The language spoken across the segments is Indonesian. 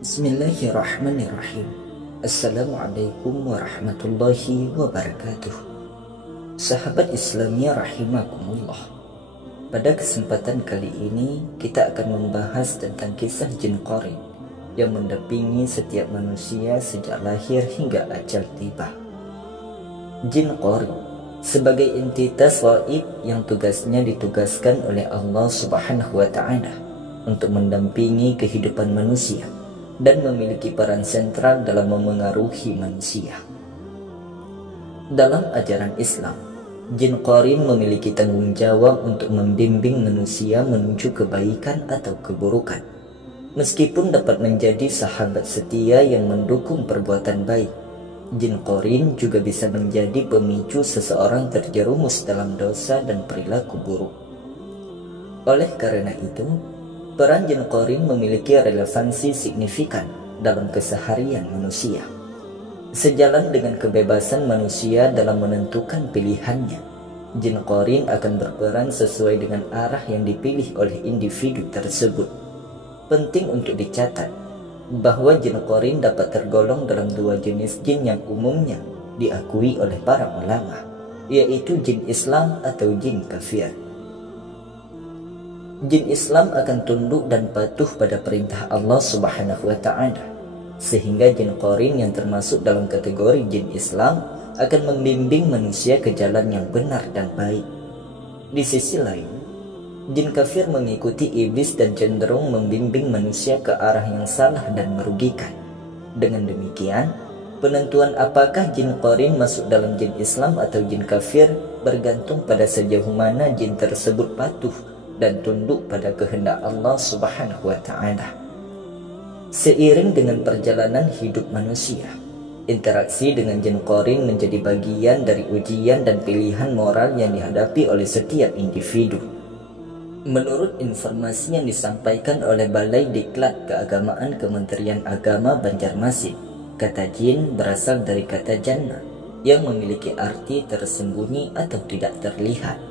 Bismillahirrahmanirrahim. Assalamualaikum warahmatullahi wabarakatuh. Sahabat Islamiyah rahimakumullah. Pada kesempatan kali ini kita akan membahas tentang kisah jin qarin yang mendampingi setiap manusia sejak lahir hingga ajal tiba. Jin qarin sebagai entitas gaib yang tugasnya ditugaskan oleh Allah Subhanahu wa taala untuk mendampingi kehidupan manusia dan memiliki peran sentral dalam memengaruhi manusia. Dalam ajaran Islam, jin qarin memiliki tanggung jawab untuk membimbing manusia menuju kebaikan atau keburukan. Meskipun dapat menjadi sahabat setia yang mendukung perbuatan baik, jin qarin juga bisa menjadi pemicu seseorang terjerumus dalam dosa dan perilaku buruk. Oleh karena itu, peran jin qarin memiliki relevansi signifikan dalam keseharian manusia. Sejalan dengan kebebasan manusia dalam menentukan pilihannya, jin qarin akan berperan sesuai dengan arah yang dipilih oleh individu tersebut. Penting untuk dicatat bahwa jin qarin dapat tergolong dalam dua jenis jin yang umumnya diakui oleh para ulama, yaitu jin Islam atau jin kafir. Jin Islam akan tunduk dan patuh pada perintah Allah Subhanahu wa taala, sehingga jin qarin yang termasuk dalam kategori jin Islam akan membimbing manusia ke jalan yang benar dan baik. Di sisi lain, jin kafir mengikuti iblis dan cenderung membimbing manusia ke arah yang salah dan merugikan. Dengan demikian, penentuan apakah jin qarin masuk dalam jin Islam atau jin kafir bergantung pada sejauh mana jin tersebut patuh dan tunduk pada kehendak Allah Subhanahu wa taala. Seiring dengan perjalanan hidup manusia, interaksi dengan jin qarin menjadi bagian dari ujian dan pilihan moral yang dihadapi oleh setiap individu. Menurut informasi yang disampaikan oleh Balai Diklat Keagamaan Kementerian Agama Banjarmasin, kata jin berasal dari kata jannah yang memiliki arti tersembunyi atau tidak terlihat.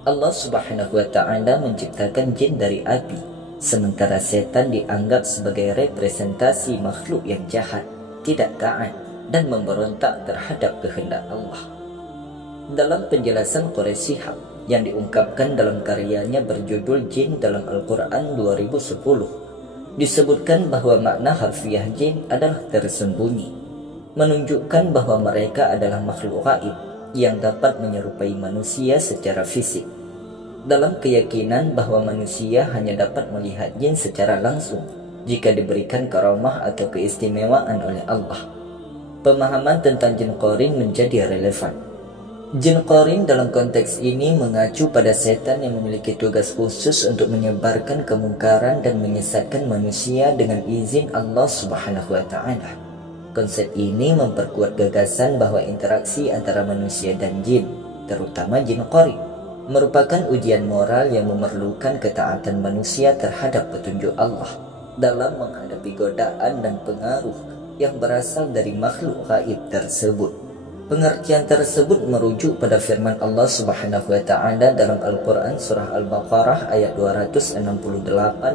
Allah Subhanahu wa taala menciptakan jin dari api, sementara setan dianggap sebagai representasi makhluk yang jahat, tidak taat, dan memberontak terhadap kehendak Allah. Dalam penjelasan Quraisy Shihab yang diungkapkan dalam karyanya berjudul Jin dalam Al-Quran 2010, disebutkan bahwa makna harfiah jin adalah tersembunyi, menunjukkan bahwa mereka adalah makhluk gaib yang dapat menyerupai manusia secara fisik. Dalam keyakinan bahwa manusia hanya dapat melihat jin secara langsung jika diberikan karamah atau keistimewaan oleh Allah, pemahaman tentang jin qarin menjadi relevan. Jin qarin dalam konteks ini mengacu pada setan yang memiliki tugas khusus untuk menyebarkan kemungkaran dan menyesatkan manusia dengan izin Allah Subhanahu wa taala. Konsep ini memperkuat gagasan bahwa interaksi antara manusia dan jin, terutama jin qarin, merupakan ujian moral yang memerlukan ketaatan manusia terhadap petunjuk Allah dalam menghadapi godaan dan pengaruh yang berasal dari makhluk gaib tersebut. Pengertian tersebut merujuk pada firman Allah Subhanahu wa taala dalam Al-Qur'an surah Al-Baqarah ayat 268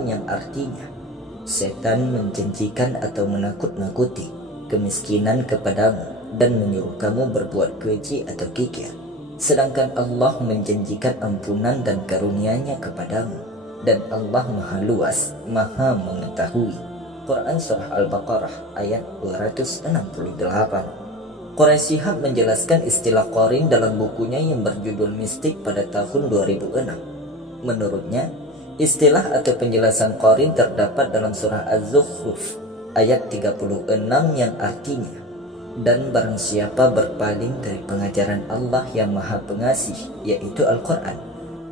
yang artinya, setan menjanjikan atau menakut-nakuti kemiskinan kepadamu dan menyuruh kamu berbuat keji atau kikir, sedangkan Allah menjanjikan ampunan dan karunia-Nya kepadamu, dan Allah Maha Luas, Maha Mengetahui. Quran Surah Al-Baqarah ayat 268. Quraisy Shihab menjelaskan istilah qarin dalam bukunya yang berjudul Mistik pada tahun 2006. Menurutnya, istilah atau penjelasan qarin terdapat dalam surah Az-Zukhruf ayat 36 yang artinya, dan barang siapa berpaling dari pengajaran Allah yang Maha Pengasih, yaitu Al-Quran,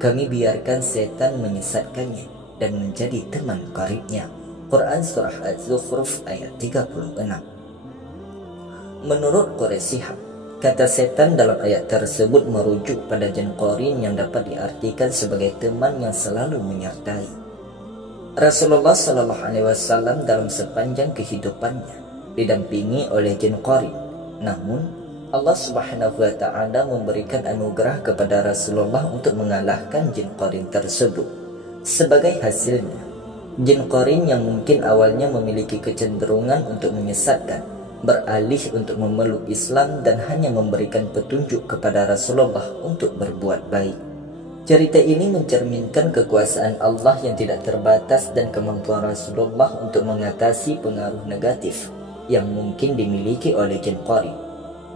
kami biarkan setan menyesatkannya dan menjadi teman karibnya. Quran Surah Az-Zukhruf ayat 36. Menurut Quraisy Shihab, kata setan dalam ayat tersebut merujuk pada jin qarin yang dapat diartikan sebagai teman yang selalu menyertai. Rasulullah Shallallahu Alaihi Wasallam dalam sepanjang kehidupannya didampingi oleh jin qarin. Namun Allah Subhanahu wa taala memberikan anugerah kepada Rasulullah untuk mengalahkan jin qarin tersebut. Sebagai hasilnya, Jin qarin yang mungkin awalnya memiliki kecenderungan untuk menyesatkan, beralih untuk memeluk Islam dan hanya memberikan petunjuk kepada Rasulullah untuk berbuat baik. Cerita ini mencerminkan kekuasaan Allah yang tidak terbatas dan kemampuan Rasulullah untuk mengatasi pengaruh negatif yang mungkin dimiliki oleh jin qarin.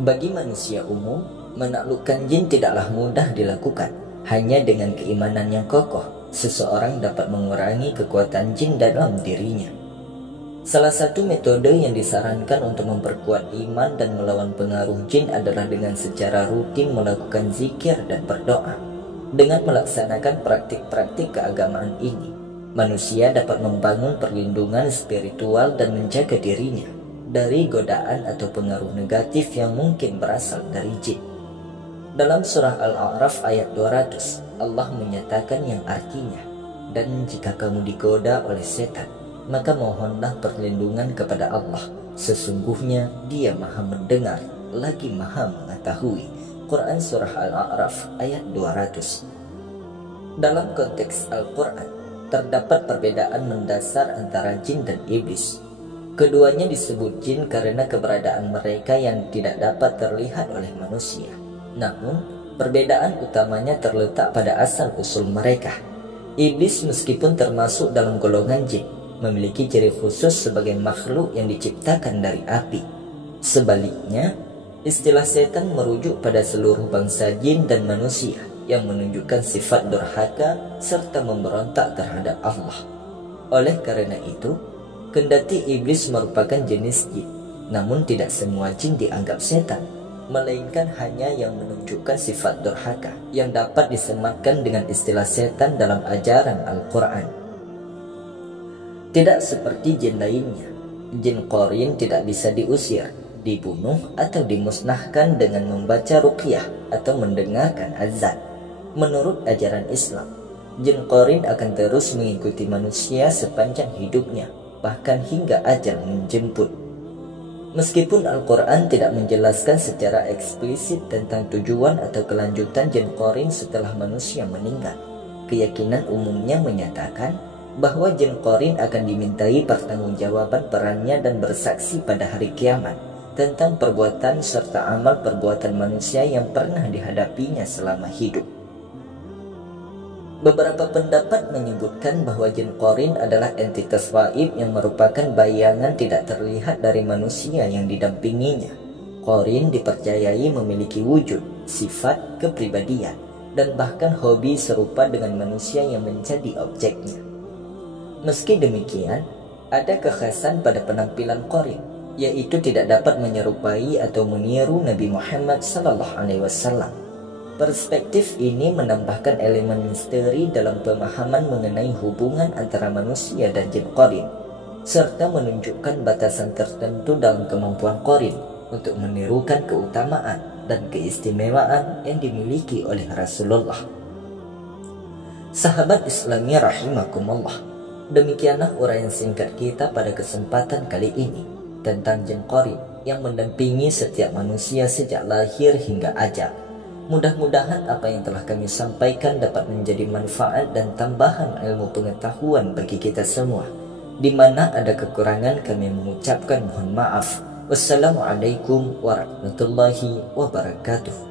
Bagi manusia umum, menaklukkan jin tidaklah mudah dilakukan. Hanya dengan keimanan yang kokoh, seseorang dapat mengurangi kekuatan jin dalam dirinya. Salah satu metode yang disarankan untuk memperkuat iman dan melawan pengaruh jin adalah dengan secara rutin melakukan zikir dan berdoa. Dengan melaksanakan praktik-praktik keagamaan ini, manusia dapat membangun perlindungan spiritual dan menjaga dirinya dari godaan atau pengaruh negatif yang mungkin berasal dari jin. Dalam surah Al-A'raf ayat 200, Allah menyatakan yang artinya, "Dan jika kamu digoda oleh setan, maka mohonlah perlindungan kepada Allah. Sesungguhnya Dia Maha Mendengar lagi Maha Mengetahui." Quran surah Al-A'raf ayat 200. Dalam konteks Al-Quran, terdapat perbedaan mendasar antara jin dan iblis. Keduanya disebut jin karena keberadaan mereka yang tidak dapat terlihat oleh manusia. Namun, perbedaan utamanya terletak pada asal-usul mereka. Iblis meskipun termasuk dalam golongan jin, memiliki ciri khusus sebagai makhluk yang diciptakan dari api. Sebaliknya, istilah setan merujuk pada seluruh bangsa jin dan manusia yang menunjukkan sifat durhaka serta memberontak terhadap Allah. Oleh karena itu, kendati iblis merupakan jenis jin, namun tidak semua jin dianggap setan, melainkan hanya yang menunjukkan sifat durhaka yang dapat disematkan dengan istilah setan dalam ajaran Al-Quran. Tidak seperti jin lainnya, jin qarin tidak bisa diusir, dibunuh atau dimusnahkan dengan membaca ruqyah atau mendengarkan azan. Menurut ajaran Islam, jin qarin akan terus mengikuti manusia sepanjang hidupnya, bahkan hingga ajal menjemput. Meskipun Al-Quran tidak menjelaskan secara eksplisit tentang tujuan atau kelanjutan jin qarin setelah manusia meninggal, keyakinan umumnya menyatakan bahwa jin qarin akan dimintai pertanggungjawaban perannya dan bersaksi pada hari kiamat tentang perbuatan serta amal perbuatan manusia yang pernah dihadapinya selama hidup. Beberapa pendapat menyebutkan bahwa jin qarin adalah entitas gaib yang merupakan bayangan tidak terlihat dari manusia yang didampinginya. Qarin dipercayai memiliki wujud, sifat, kepribadian, dan bahkan hobi serupa dengan manusia yang menjadi objeknya. Meski demikian, ada kekhasan pada penampilan qarin, yaitu tidak dapat menyerupai atau meniru Nabi Muhammad SAW. Perspektif ini menambahkan elemen misteri dalam pemahaman mengenai hubungan antara manusia dan jin qarin, serta menunjukkan batasan tertentu dalam kemampuan qarin untuk menirukan keutamaan dan keistimewaan yang dimiliki oleh Rasulullah. Sahabat Islami rahimakumullah, demikianlah uraian singkat kita pada kesempatan kali ini tentang jin qarin yang mendampingi setiap manusia sejak lahir hingga ajal. Mudah-mudahan apa yang telah kami sampaikan dapat menjadi manfaat dan tambahan ilmu pengetahuan bagi kita semua. Di mana ada kekurangan kami mengucapkan mohon maaf. Wassalamualaikum warahmatullahi wabarakatuh.